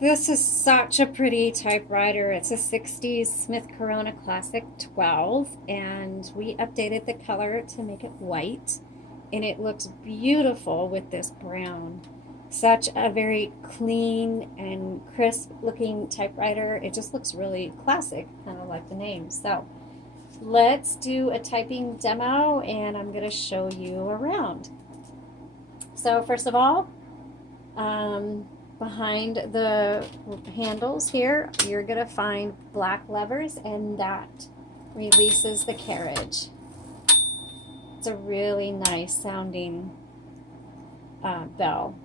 This is such a pretty typewriter. It's a 60s Smith Corona Classic 12, and we updated the color to make it white, and it looks beautiful with this brown. Such a very clean and crisp looking typewriter. It just looks really classic, kind of like the name. So let's do a typing demo, and I'm going to show you around. So first of all, behind the handles here, you're going to find black levers, and that releases the carriage. It's a really nice sounding bell.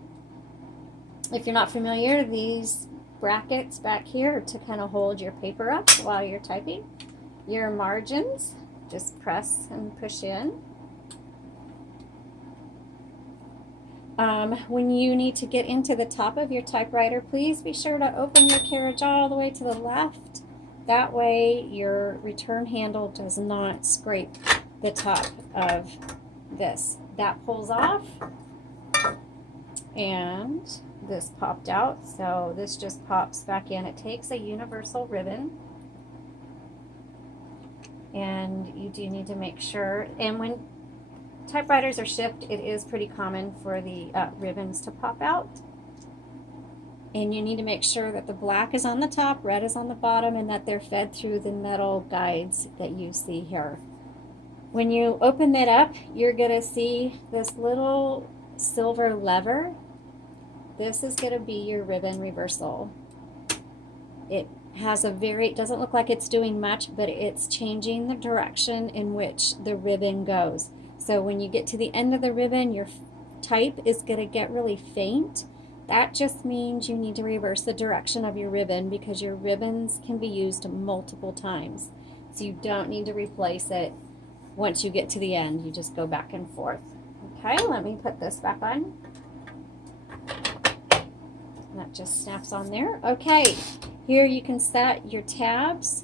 If you're not familiar, these brackets back here to kind of hold your paper up while you're typing. Your margins, just press and push in. When you need to get into the top of your typewriter, please be sure to open your carriage all the way to the left. That way your return handle does not scrape the top of this. That pulls off, and this popped out, so this just pops back in. It takes a universal ribbon, and you do need to make sure, and when typewriters are shipped, it is pretty common for the ribbons to pop out. And you need to make sure that the black is on the top, red is on the bottom, and that they're fed through the metal guides that you see here. When you open it up, you're going to see this little silver lever. This is going to be your ribbon reversal. It has a it doesn't look like it's doing much, but it's changing the direction in which the ribbon goes. So when you get to the end of the ribbon, your type is going to get really faint. That just means you need to reverse the direction of your ribbon, because your ribbons can be used multiple times. So you don't need to replace it once you get to the end. You just go back and forth. Okay, let me put this back on. That just snaps on there. Okay, here you can set your tabs.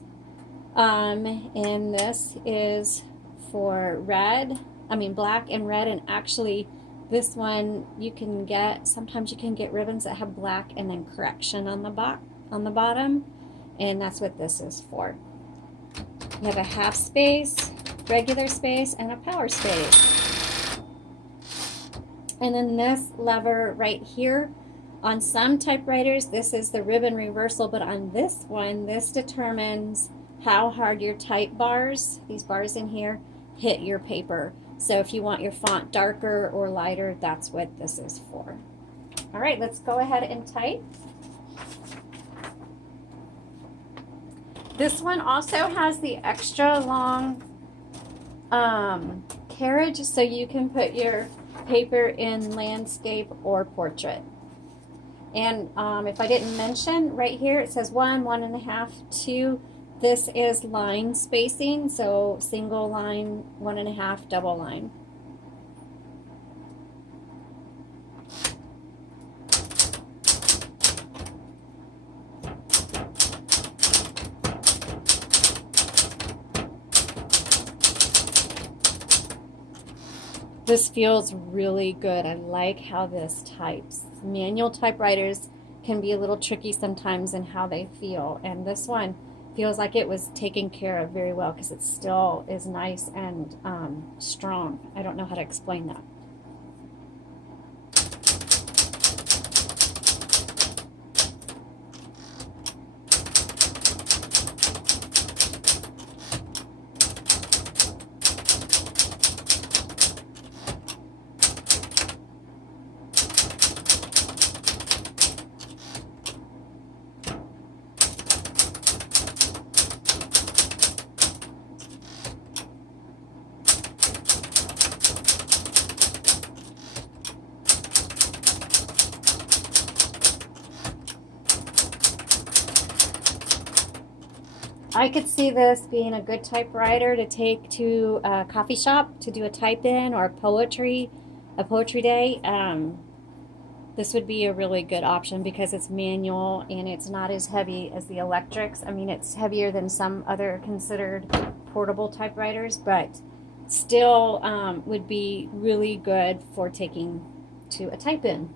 And this is for black and red, and actually this one you can get, sometimes you can get ribbons that have black and then correction on the bottom, and that's what this is for. You have a half space, regular space, and a power space. And then this lever right here, on some typewriters this is the ribbon reversal, but on this one, this determines how hard your type bars, these bars in here, hit your paper. So if you want your font darker or lighter, that's what this is for. All right, let's go ahead and type. This one also has the extra long carriage, so you can put your paper in landscape or portrait. And if I didn't mention, right here it says 1, 1.5, 2. This is line spacing, so single line, 1.5, double line. This feels really good. I like how this types. Manual typewriters can be a little tricky sometimes in how they feel, and this one feels like it was taken care of very well, because it still is nice and strong. I don't know how to explain that. I could see this being a good typewriter to take to a coffee shop to do a type-in, or a poetry day. This would be a really good option because it's manual and it's not as heavy as the electrics. I mean, it's heavier than some other considered portable typewriters, but still would be really good for taking to a type-in.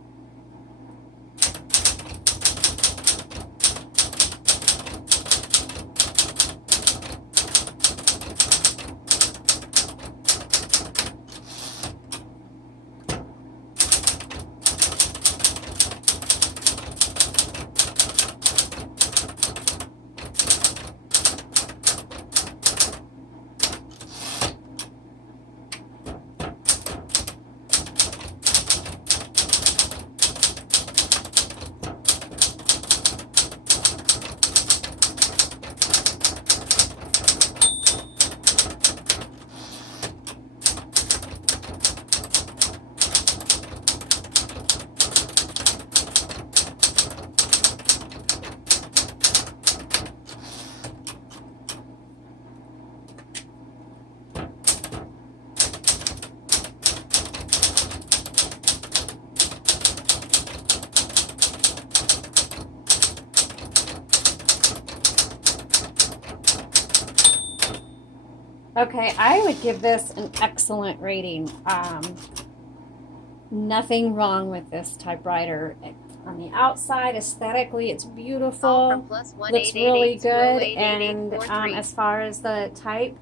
Okay, I would give this an excellent rating. Nothing wrong with this typewriter. On the outside, aesthetically, it's beautiful. Looks really good, and as far as the type,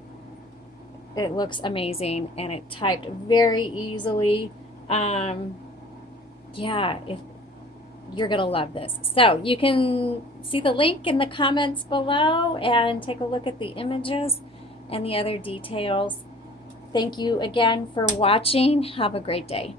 it looks amazing, and it typed very easily. Yeah, you're gonna love this. So you can see the link in the comments below and take a look at the images and the other details. Thank you again for watching. Have a great day.